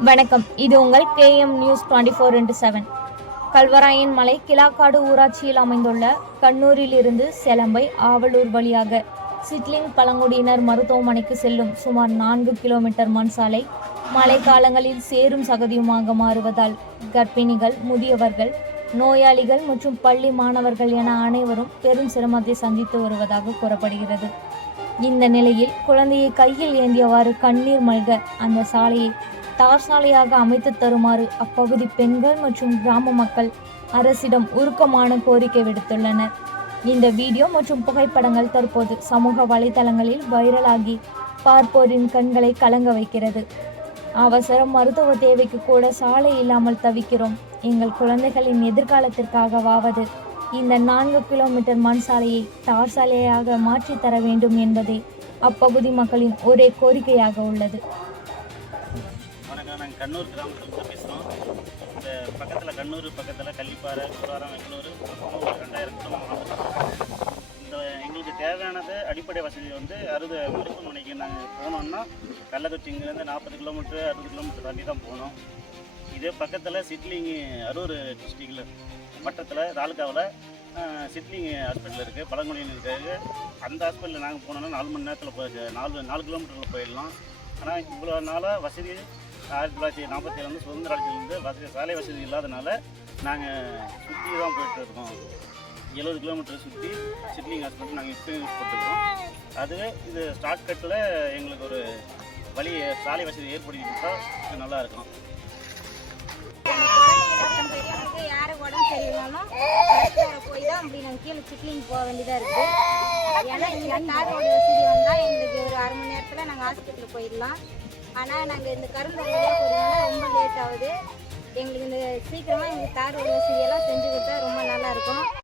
வணக்கம். இது உங்கள் கேஎம் நியூஸ் 24x7. கல்வராயன் மலை கிலாக்காடு ஊராட்சியில் அமைந்துள்ள கண்ணூரில் இருந்து செலம்பை ஆவலூர் வழியாக சிட்லிங் பழங்குடியினர் மருத்துவமனைக்கு செல்லும் சுமார் 4 கிலோமீட்டர் மண் சாலை மழைக்காலங்களில் சேரும் சகதியுமாக மாறுவதால் கர்ப்பிணிகள், முதியவர்கள், நோயாளிகள் மற்றும் பள்ளி மாணவர்கள் என அனைவரும் பெரும் சிரமத்தை சந்தித்து வருவதாக கூறப்படுகிறது. இந்த நிலையில் குழந்தையை கையில் ஏந்தியவாறு கண்ணீர் மல்க அந்த சாலையை தார் சாலையாக அமைத்து தருமாறு அப்பகுதி பெண்கள் மற்றும் கிராம மக்கள் அரசிடம் உருக்கமான கோரிக்கை விடுத்துள்ளனர். இந்த வீடியோ மற்றும் புகைப்படங்கள் தற்போது சமூக வலைதளங்களில் வைரலாகி பார்ப்போரின் கண்களை கலங்க வைக்கிறது. அவசர மருத்துவ தேவைக்கு கூட சாலை இல்லாமல் தவிக்கிறோம். எங்கள் குழந்தைகளின் எதிர்காலத்திற்காகவாவது இந்த 4 கிலோமீட்டர் மண் சாலையை தார் சாலையாக மாற்றி தர வேண்டும் என்பதே அப்பகுதி மக்களின் ஒரே கோரிக்கையாக உள்ளது. வணக்கம். நாங்கள் கண்ணூர் கிராமத்தில் பேசுகிறோம். இந்த பக்கத்தில் கண்ணூர் பக்கத்தில் கள்ளிப்பாறை, குடாரம், வெள்ளூர் 2000 குடும்பம். இந்த எங்களுக்கு தேவையானது அடிப்படை வசதி வந்து மருத்துவமனைக்கு நாங்கள் போனோம்னா கள்ளக்குறிச்சி இங்கேருந்து 40 கிலோமீட்டர் 60 கிலோமீட்டர் தாண்டி தான் போனோம். இதே பக்கத்தில் சிட்லிங் அரூர் டிஸ்ட்ரிக்டில் வட்டத்தில் தாலுக்காவில் சிட்லிங் ஹாஸ்பிட்டல் இருக்குது, பழங்குடியினர் இருக்குது. அந்த ஹாஸ்பிட்டலில் நாங்கள் போனோம்னா 4 மணி நேரத்தில் போய் 4 கிலோமீட்டரில் போயிடலாம். ஆனால் இவ்வளோ நாளாக வசதி 1947 சுதந்திர ஆட்சியிலேருந்து சாலை வசதி இல்லாதனால நாங்கள் சுற்றி தான் போயிட்டுருக்கோம். 70 கிலோமீட்டர் சுற்றி சிட்லிங் ஹாஸ்பிட்டல் நாங்கள் இப்போ யூஸ் பண்ணிருக்கோம். அதுவே இது ஷார்ட்கட்டில் எங்களுக்கு ஒரு வழி சாலை வசதி ஏற்படுத்தி கொடுத்தா நல்லாயிருக்கும். யாருக்கு உடம்பு சரியில்லைனாலும் போய் தான் அப்படி நாங்கள் கீழே சிட்லிங் போக வேண்டியதாக இருக்குது. ஏன்னா இந்த தாரோட வசதி வந்தால் எங்களுக்கு ஒரு அரை மணி நேரத்தில் நாங்கள் ஹாஸ்பிட்டலுக்கு போயிடலாம். ஆனால் நாங்கள் இந்த கரும்பு போகிறதுனால ரொம்ப லேட் ஆகுது. எங்களுக்கு இந்த சீக்கிரமாக எங்களுக்கு தாரோட வசதியெல்லாம் செஞ்சு கொடுத்தா ரொம்ப நல்லாயிருக்கும்.